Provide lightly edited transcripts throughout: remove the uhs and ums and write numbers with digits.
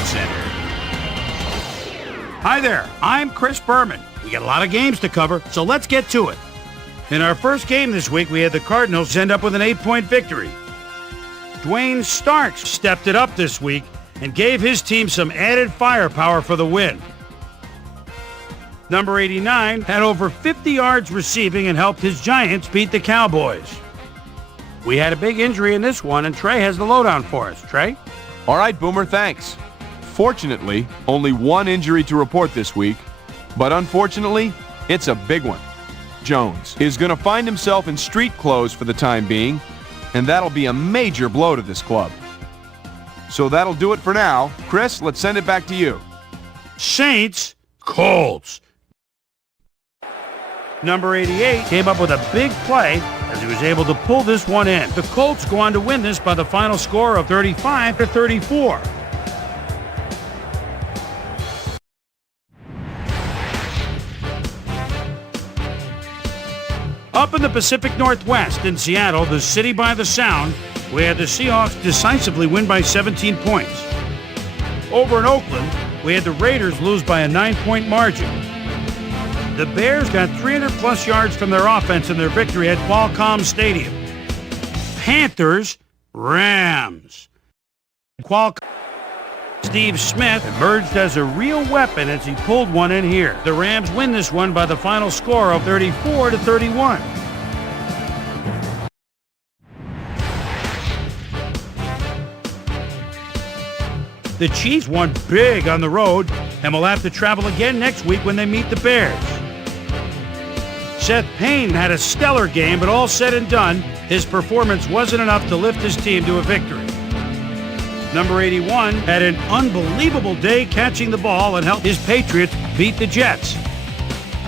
Sportscenter. Hi there, I'm Chris Berman. We got a lot of games to cover, so let's get to it. In our first game this week, we had the Cardinals end up with an 8-point victory. Dwayne Starks stepped it up this week and gave his team some added firepower for the win. Number 89 had over 50 yards receiving and helped his Giants beat the Cowboys. We had a big injury in this one, and Trey has the lowdown for us. Trey? All right, Boomer, thanks. Fortunately, only one injury to report this week, but unfortunately, it's a big one. Jones is going to find himself in street clothes for the time being, and that'll be a major blow to this club. So that'll do it for now. Chris, let's send it back to you. Saints, Colts. Number 88 came up with a big play as he was able to pull this one in. The Colts go on to win this by the final score of 35-34. Up in the Pacific Northwest in Seattle, the city by the Sound, we had the Seahawks decisively win by 17 points. Over in Oakland, we had the Raiders lose by a 9-point margin. The Bears got 300-plus yards from their offense in their victory at Qualcomm Stadium. Panthers, Rams. Qualcomm. Steve Smith emerged as a real weapon as he pulled one in here. The Rams win this one by the final score of 34-31. The Chiefs won big on the road and will have to travel again next week when they meet the Bears. Seth Payne had a stellar game, but all said and done, his performance wasn't enough to lift his team to a victory. Number 81 had an unbelievable day catching the ball and helped his Patriots beat the Jets.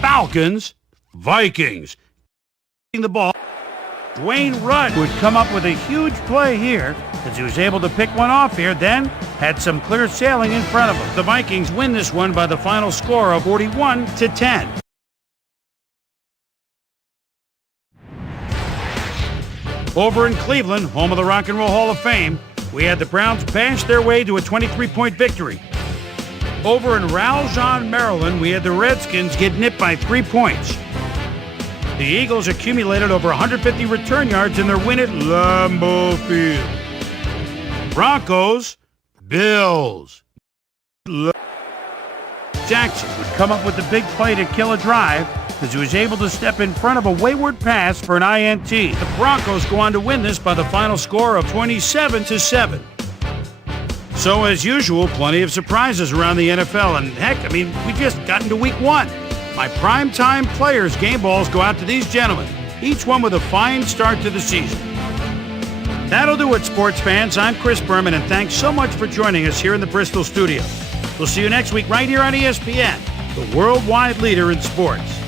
Falcons, Vikings. The ball. Dwayne Rudd would come up with a huge play here as he was able to pick one off here, then had some clear sailing in front of him. The Vikings win this one by the final score of 41-10. Over in Cleveland, home of the Rock and Roll Hall of Fame, we had the Browns bash their way to a 23-point victory. Over in Ralston, Maryland, we had the Redskins get nipped by 3 points. The Eagles accumulated over 150 return yards in their win at Lambeau Field. Broncos, Bills. Jackson would come up with the big play to kill a drive as he was able to step in front of a wayward pass for an INT. The Broncos go on to win this by the final score of 27-7. So, as usual, plenty of surprises around the NFL, and heck, we just got into week 1. My primetime players' game balls go out to these gentlemen, each one with a fine start to the season. That'll do it, sports fans. I'm Chris Berman, and thanks so much for joining us here in the Bristol studio. We'll see you next week right here on ESPN, the worldwide leader in sports.